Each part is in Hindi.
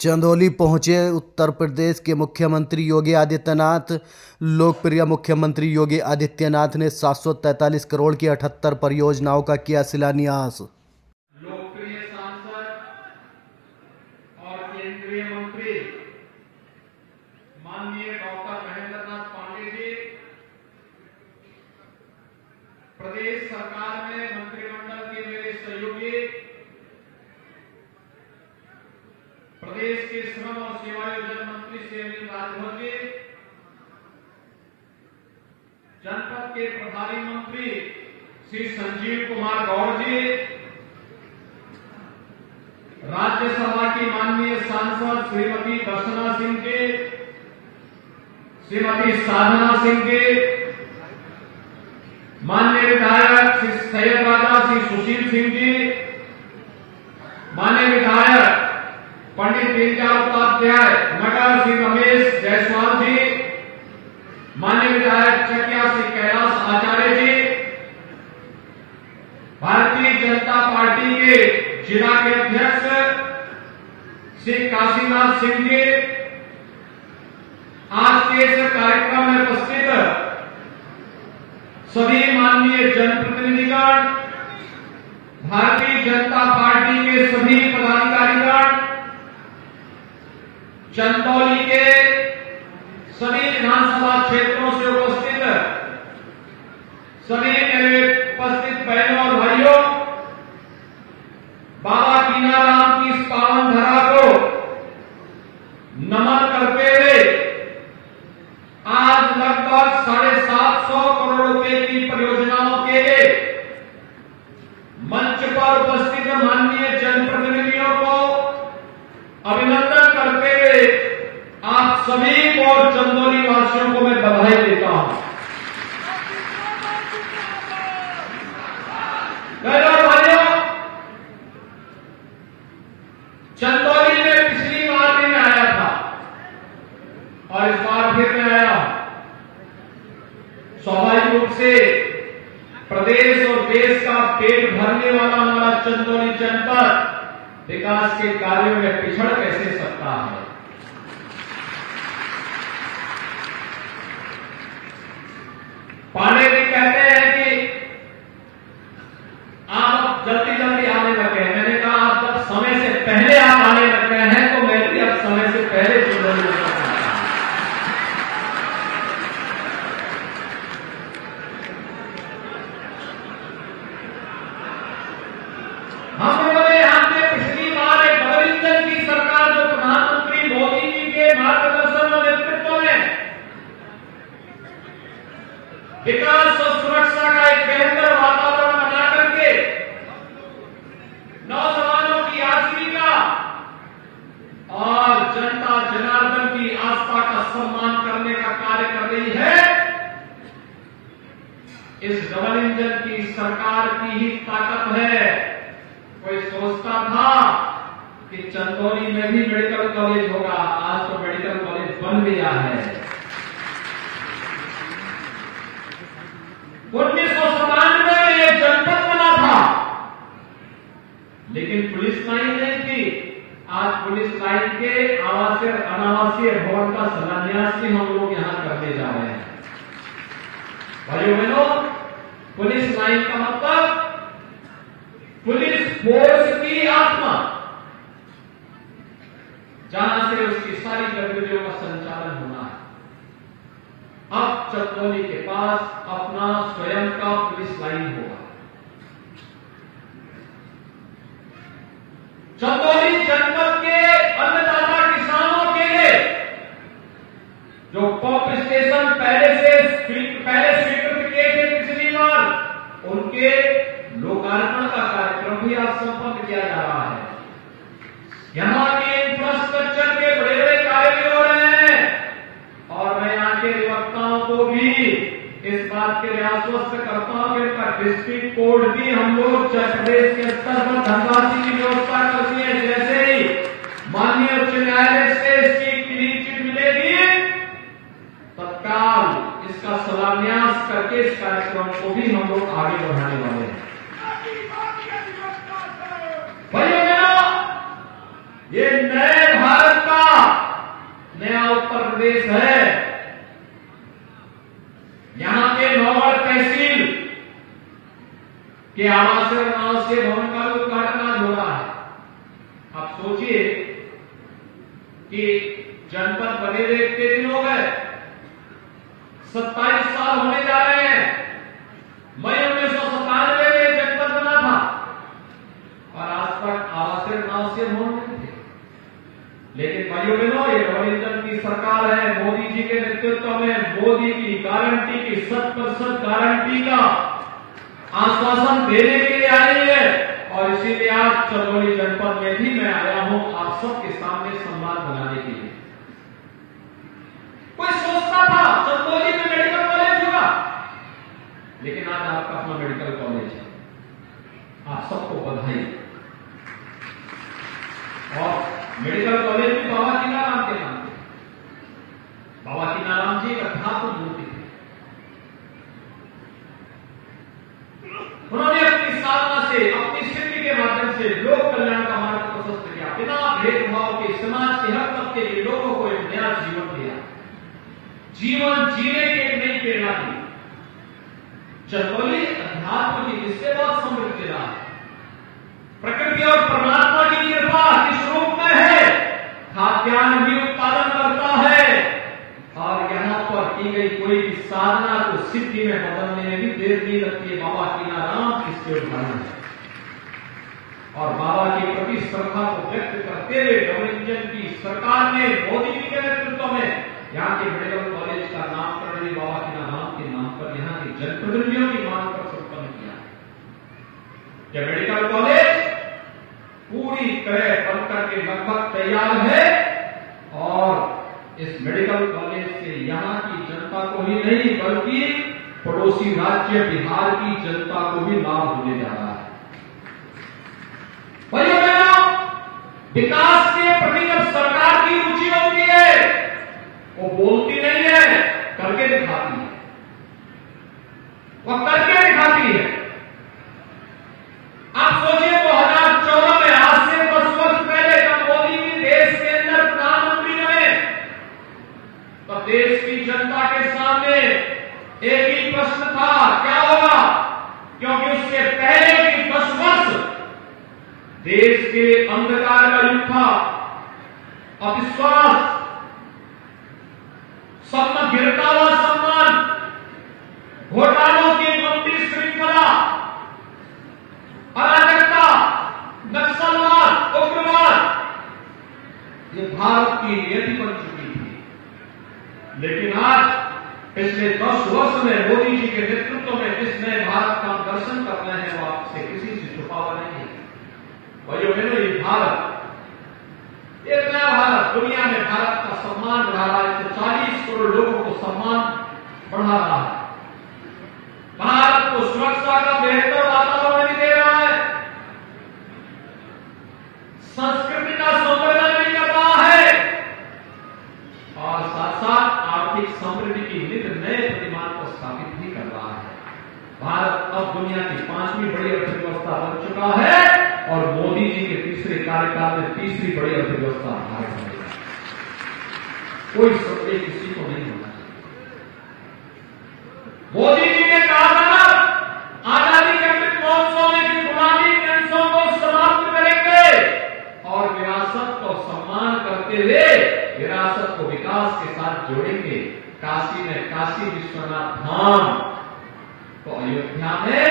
चंदौली पहुंचे उत्तर प्रदेश के मुख्यमंत्री योगी आदित्यनाथ। लोकप्रिय मुख्यमंत्री योगी आदित्यनाथ ने 743 करोड़ की 78 परियोजनाओं का किया शिलान्यास। लोकप्रिय सांसद और केंद्रीय मंत्री माननीय डॉक्टर महेंद्र नाथ पांडे जी प्रदेश सरकार में मंत्रिमंडल के मेरे सहयोगी, प्रदेश के श्रम और सेवायोजन मंत्री श्री अनिल राजभर जी, जनपद के प्रभारी मंत्री श्री संजीव कुमार गौड़ जी, राज्यसभा की माननीय सांसद श्रीमती दर्शना सिंह जी, श्रीमती साधना सिंह जी, माननीय विधायक श्री सैयद राजा श्री सुशील सिंह जी, माननीय विधायक पंडित दीनदयाल उपाध्याय नगर श्री रमेश जायसवाल जी, माननीय विधायक चकिया श्री कैलाश आचार्य जी, भारतीय जनता पार्टी के जिला के अध्यक्ष श्री काशीनाथ सिंह जी, आज के इस कार्यक्रम में उपस्थित सभी माननीय जनप्रतिनिधिगण, भारतीय जनता पार्टी के सभी पदाधिकारीगण, चंदौली के सभी विधानसभा क्षेत्रों से उपस्थित सभी मेरे उपस्थित बहनों और भाइयों, बाबा कीनाराम की इस पावन धरा को नमन करते हुए आज लगभग 750 करोड़ रुपए की परियोजनाओं के लिए मंच पर उपस्थित माननीय जनप्रतिनिधियों को अभिनंदन करते हुए आप सभी को और चंदौली वासियों को मैं बधाई देता हूं। भाइयों, चंदौली में पिछली बार भी मैं आया था और इस बार फिर मैं आया। स्वाभाविक रूप से प्रदेश और देश का पेट भरने वाला हमारा चंदौली जनपद विकास के कार्यों में पिछड़ कैसे सकता है। पांडे जी कहते हैं कि आप जल्दी जल्दी आने लग गए। मैंने कहा आप जब समय से पहले आप आने लग गए हैं तो मैं भी अब समय से पहले चंदौली में पहुंचा। हम लोगों ने यहाँ पे पिछली बार एक डबल इंजन की सरकार जो प्रधानमंत्री मोदी जी के मार्गदर्शन और नेतृत्व में विकास और सुरक्षा का एक बेहतर वातावरण बना करके नौजवानों की आजीविका और जनता जनार्दन की आस्था का सम्मान करने का कार्य कर रही है। इस डबल इंजन की सरकार की ही ताकत है। कोई सोचता था कि चंदौली में भी मेडिकल कॉलेज होगा, आज तो मेडिकल कॉलेज बन गया है। 1997 में ये जनपद बना था, लेकिन पुलिस लाइन नहीं थी। आज पुलिस लाइन के आवासीय अनावासीय भवन का शिलान्यास भी हम लोग यहां करने जा रहे हैं। भाइयों बहनों, पुलिस लाइन का मतलब पुलिस फोर्स की आत्मा, जहां से उसकी सारी गतिविधियों का संचालन होना है। अब चंदौली के पास अपना स्वयं का पुलिस लाइन होगा। चंदौली जनपद के अन्नदाता किसानों के लिए जो पंप स्टेशन पहले स्वीकृत किए थे पिछली बार, उनके लोकार्पण का कार्यक्रम भी आज संपन्न किया जा रहा है। यहां के इंफ्रास्ट्रक्चर के बड़े बड़े कार्य भी हो रहे हैं और मैं यहां के अधिवक्ताओं को भी इस बात के लिए आश्वस्त करता हूं कि इनका डिस्ट्रिक्ट कोर्ट भी हम लोग प्रदेश के स्तर पर धनराशि की व्यवस्था कर दी है। जैसे ही माननीय उच्च न्यायालय से इसकी क्लीन चिट मिलेगी, तत्काल इसका शिलान्यास करके इस कार्यक्रम को भी हम लोग आगे बढ़ाने वाले हैं। भाइयों बहनों, ये नए भारत प्रदेश है, यहां के नौगढ़ तहसील के आवासीय भवन का उद्घाटन आज हो रहा है। आप सोचिए कि जनपद बने हुए इतने दिन हो गए, 27 साल होने जा रहे हैं। मई 1997 में जनपद बना था और आज तक आवासीय भवन नहीं थे। लेकिन भाइयों बहनों, ये डबल इंजन की सरकार है, मोदी जी के नेतृत्व में मोदी की गारंटी की 100% गारंटी का आश्वासन देने के लिए आई है और इसीलिए आज चंदौली जनपद में भी मैं आया हूं आप सबके सामने संवाद बनाने के लिए। कोई सोचता था चंदौली में मेडिकल कॉलेज होगा, लेकिन आज आपका अपना मेडिकल कॉलेज है। आप सबको बधाई। और मेडिकल कॉलेज भी बाबा कीनाराम के नाम पे। बाबा कीनाराम जी एक अध्यात्म मूर्ति थे। उन्होंने अपनी साधना से, अपनी सिद्धि के माध्यम से लोक कल्याण का मार्ग प्रशस्त किया। बिना भेदभाव के समाज के हर तबके के लोगों को एक नया जीवन दिया, जीवन जीने की एक नई प्रेरणा दी। चंदौली अध्यात्म की इससे बहुत समृद्ध जिला है। प्रकृति और परमात्मा की कृपा किस रूप में है? खाद्यान्न भी उत्पादन करता है और यहां पर की गई कोई भी साधना को सिद्धि में बदलने में भी देर नहीं लगती है। बाबा कीनाराम इसके उदाहरण है। और बाबा के प्रति श्रद्धा को व्यक्त करते हुए डबल इंजन की सरकार ने मोदी जी के नेतृत्व में यहाँ के मेडिकल कॉलेज का नामकरण भी बाबा कीनाराम के नाम पर यहाँ के जनप्रतिनिधियों की मांग पर संपन्न किया। यह मेडिकल कॉलेज पूरी तरह बनकर के लगभग तैयार है और इस मेडिकल कॉलेज से यहाँ की जनता को ही नहीं बल्कि पड़ोसी राज्य बिहार की जनता को भी लाभ होने जा रहा है। भाइयों बहनों, विकास के प्रति जब सरकार की रुचि होती है, वो बोलती नहीं है, करके दिखाती है। वो करके दिखाती है। आप सोचिए 2014 में, आज से 10 वर्ष पहले जब मोदी जी देश के अंदर प्रधानमंत्री बने, तो देश की जनता के सामने एक ही प्रश्न था, क्या होगा? क्योंकि उसके पहले की 10 वर्ष देश के अंधकार का युग था। अविश्वास, सब गिरता हुआ सम्मान, घोटालों की लंबी श्रृंखला, अराजकता, नक्सलवाद, उग्रवाद, ये भारत की नियति बन चुकी थी। लेकिन आज पिछले 10 वर्ष में मोदी जी के नेतृत्व में जिस नए भारत का दर्शन कर रहे हैं, वो आपसे किसी से छुपा हुआ नहीं है। भाइयों बहनों, ये भारत, एक नया भारत, दुनिया में भारत का सम्मान बढ़ा रहा है। 140 करोड़ लोगों को सम्मान बढ़ा रहा है। भारत को सुरक्षा का बेहतर वातावरण भी दे रहा है, संस्कृति का संवर्धन भी कर रहा है और साथ साथ आर्थिक समृद्धि की नित नए प्रतिमान को स्थापित भी कर रहा है। भारत अब दुनिया की 5वीं बड़ी अर्थव्यवस्था बन चुका है और मोदी जी के तीसरे कार्यकाल में 3री बड़ी अर्थव्यवस्था भारत बनेगा। कोई संदेह किसी को नहीं होना चाहिए। मोदी जी ने कहा था, आजादी के अमृत महोत्सव में की गुलामी कैंसों को समाप्त करेंगे और विरासत को सम्मान करते हुए विरासत को विकास के साथ जोड़ेंगे। काशी में काशी विश्वनाथ धाम, तो अयोध्या में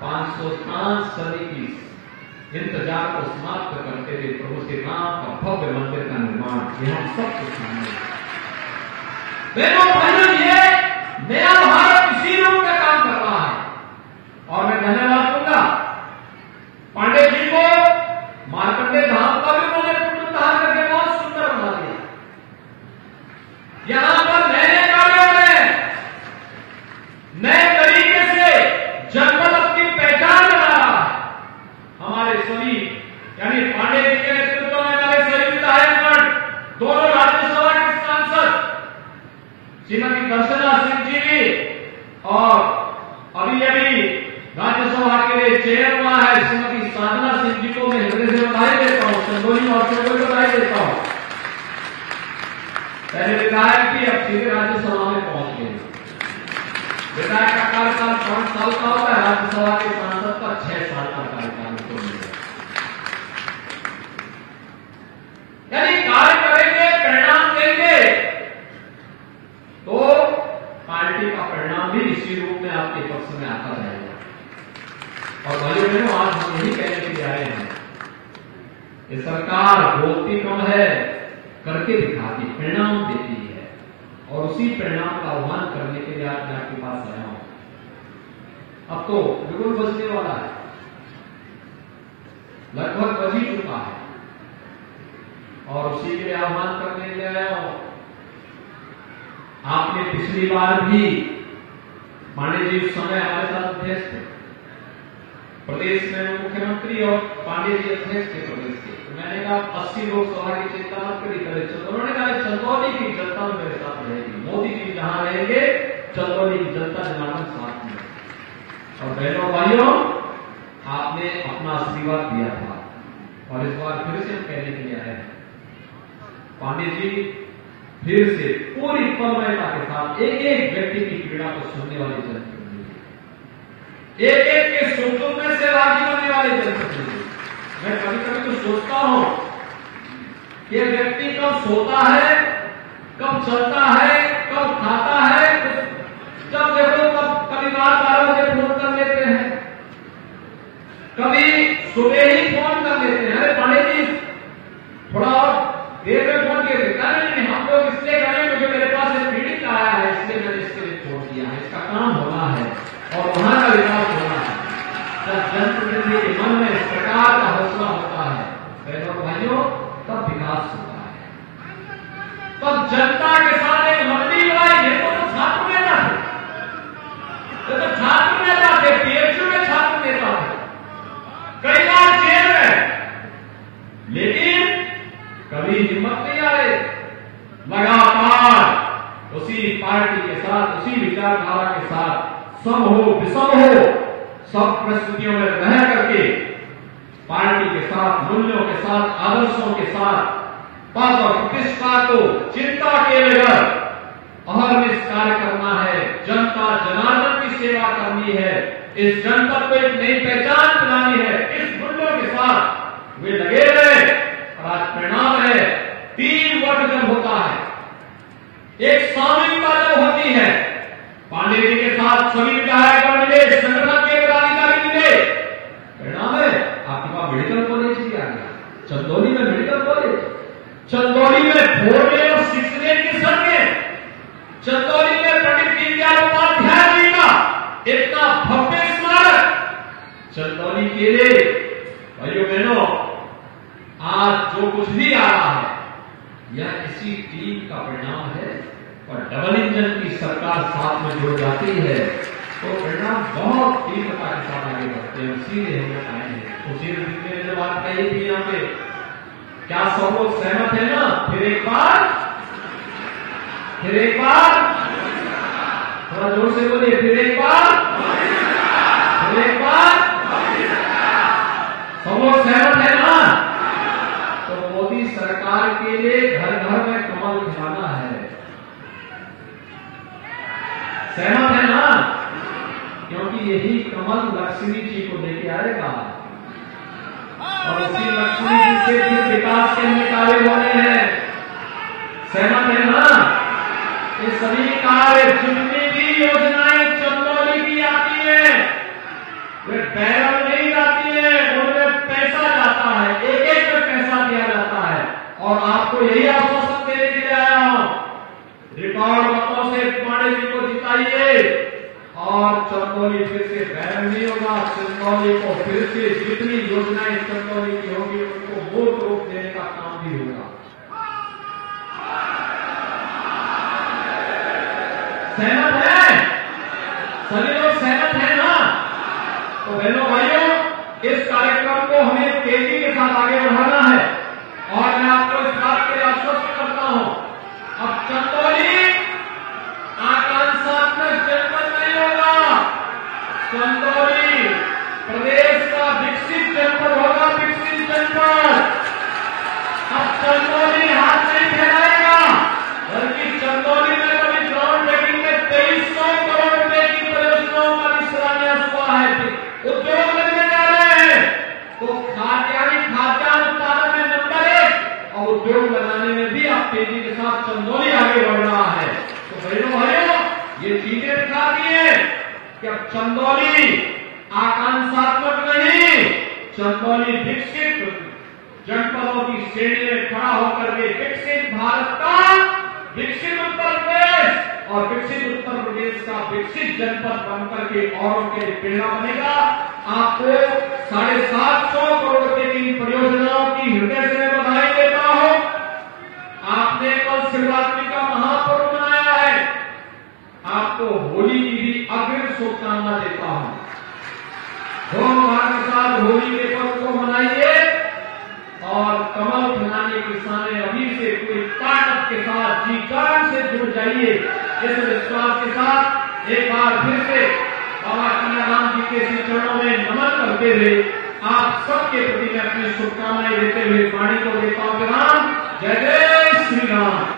505 सदी की इंतजार को समाप्त करते हुए प्रभु श्री राम का भव्य मंदिर का निर्माण यहां सब कुछ शामिल है। बहनों भाइयों, ये नया भारत इसी रूप में काम कर रहा है और मैं धन्यवाद दूंगा पांडे जी को। मार्कंडे धाम का भी उन्होंने पुनरुद्धार करके बहुत सुंदर बना दिया। यहां पर नए कार्यों में नए तरीके से जनपद अपनी पहचान बना रहा है। हमारे सभी यानी पांडे जी के नेतृत्व में हमारे सभी विधायकगण, दोनों राज्यसभा के सांसद श्रीमती दर्शना सिंह जी भी और अभी राज्यसभा के लिए चेयर हुआ है श्रीमती साधना सिंह जी को मैं हृदय से बधाई देता हूं, चंदौली और को बधाई देता हूं। पहले विधायक भी अब सीधे राज्यसभा में पहुंच गए। विधायक का कार्यकाल 5 साल का होता है, राज्यसभा के सांसद का 6 साल का कार्यकाल होता है। यानी कार्य करेंगे, परिणाम देंगे तो पार्टी का परिणाम भी इसी रूप में आपके पक्ष में आता रहेगा। और भाइयों बहनों, आज हम यही कहने के लिए आए हैं, ये सरकार बोलती कम है, करके दिखाती, परिणाम देती है, और उसी परिणाम का आह्वान करने के लिए आज मैं आपके पास आया हूं। अब तो बिल्कुल बजने वाला है, लगभग बज ही चुका है, और उसी के लिए आह्वान करने के लिए आया हूं। आपने पिछली बार भी, पांडे जी उस समय हमारे साथ अध्यक्ष थे प्रदेश में, मुख्यमंत्री और पांडे जी अध्यक्ष थे प्रदेश के। तो मैंने कहा 80 लोकसभा की चिंता मत करिए, उन्होंने कहा चंदौली की जनता मेरे साथ रहेगी, मोदी जी जहां रहेंगे चंदौली की जनता जनार्दन साथ में। और बहनों भाइयों, आपने अपना आशीर्वाद दिया था, और इस बार फिर से हम कहने के लिए आए हैं, पांडे जी फिर से पूरी तन्मयता के साथ एक एक व्यक्ति की पीड़ा को सुनने वाले जनप्रतिनिधि, एक एक के सुख में से राजी होने वाले जनप्रतिनिधि। मैं कभी कभी तो सोचता हूं कि व्यक्ति कब सोता है, कब चलता है, कब खाता है, जब देखो तब कभी रात 12 बजे फोन कर लेते हैं, कभी सुबह ही फोन कर लेते हैं, अरे पांडे जी थोड़ा और देर में फोन किए थे, नहीं हम लोग इसलिए करें क्योंकि मेरे पास एक पीड़ित आया है, इसलिए मैंने इसके लिए छोड़ दिया है, इसका काम होना है और वहां का विकास होना है। जब जनप्रतिनिधि के मन में इस प्रकार का हौसला होता है बहनों भाइयों, तब विकास होता है, तब जनता के साथ एक मंडी लड़ाई। ये तो छात्र नेता थे, ये तो छात्र नेता थे, पीएचयू में छात्र नेता थे, कई बार जेल में, लेकिन कभी हिम्मत नहीं आए, लगातार उसी पार्टी के साथ, उसी विचारधारा के साथ, सम हो विषम हो, सब परिस्थितियों में रह करके पार्टी के साथ, मूल्यों के साथ, आदर्शों के साथ, पद और प्रतिष्ठा को चिंता के बगैर अहर्निश कार्य करना है, जनता जनार्दन की सेवा करनी है, इस जनपद को एक नई पहचान दिलानी है, इस मूल्यों के साथ वे लगे रहे। और आज परिणाम है, टीम वर्क जब होता है, एक सामूहिकता जब होती है, पांडे जी के साथ सभी विधायक मिले, संगठन के पदाधिकारी मिले, परिणाम है आपके पास मेडिकल कॉलेज भी आ गया, चंदौली में मेडिकल कॉलेज, चंदौली में 4 लेन और 6 लेन की सड़कें, चंदौली में पंडित दीनदयाल उपाध्याय जी का इतना भव्य स्मारक, चंदौली के लिए भाइयों बहनों, आज जो कुछ भी आ रहा है यह इसी टीम का परिणाम है। और डबल इंजन की सरकार साथ में जुड़ जाती है तो परिणाम बहुत तीव्रता के साथ आगे बढ़ते हैं। इसीलिए हम लोग आए हैं। उसी ने जो बात कही थी यहाँ पे, क्या सब लोग सहमत है ना? फिर एक बार थोड़ा जोर से बोलिए, फिर एक बार सब लोग सहमत है ना? तो मोदी सरकार के लिए घर घर में कमल खिलाना है। सहमत है ना? क्योंकि यही कमल लक्ष्मी जी को लेके आएगा और उसी लक्ष्मी जी से फिर विकास के अन्य कार्य होने हैं। सहमत है ना? ये सभी कार्य, जितनी भी योजनाएं चंदौली की आती है, वे बैरल नहीं जाती है, उनमें पैसा जाता है, एक एक में पैसा दिया जाता है। और आपको यही आश्वासन देने के लिए आया हूं, रिकॉर्ड मतों से पांडे जी को जिताइए और चंदौली फिर से बैरल नहीं होगा। चंदौली को फिर से जितनी योजनाएं चंदौली की होगी उनको मूल रूप देने का काम भी होगा। सहमत है? सभी लोग सहमत है ना? तो बहनों भाइयों, इस कार्यक्रम को हमें तेजी के साथ आगे बढ़ाना है और मैं आपको इस बात के लिए आश्वस्त करता हूं, अब चंदौली आकांक्षात्मक जनपद नहीं होगा, चंदौली प्रदेश का विकसित जनपद होगा, विकसित जनपद। अब चंदौली हाथ नहीं फैलाएगा, उद्योग लगाने में भी आप तेजी के साथ चंदौली आगे बढ़ रहा है। तो बहनों भाइयों, ये चीजें दिखाती है कि अब चंदौली आकांक्षात्मक नहीं, चंदौली विकसित जनपदों की श्रेणी में खड़ा होकर के विकसित भारत का विकसित उत्तर प्रदेश और विकसित उत्तर प्रदेश का विकसित जनपद बनकर के औरों के लिए प्रेरणा बनेगा। आपको 750 करोड़ रुपए की इन परियोजनाओं की हृदय से मैं बधाई देता हूं। आपने कल शिवरात्रि का महापर्व मनाया है, आपको होली की भी अग्रिम शुभकामना देता हूं। के साथ होली के पर्व को मनाइए और कमल फैलाने के सामने अभी से पूरी ताकत के साथ जी जान से जुड़ जाइए। इस विश्वास के साथ एक बार फिर से बाबा कन्हैयाराम जी के श्री चरणों में नमन करते हुए आप सबके प्रति मैं अपनी शुभकामनाएं देते हुए वाणी को देता हूं। जय जय श्री राम।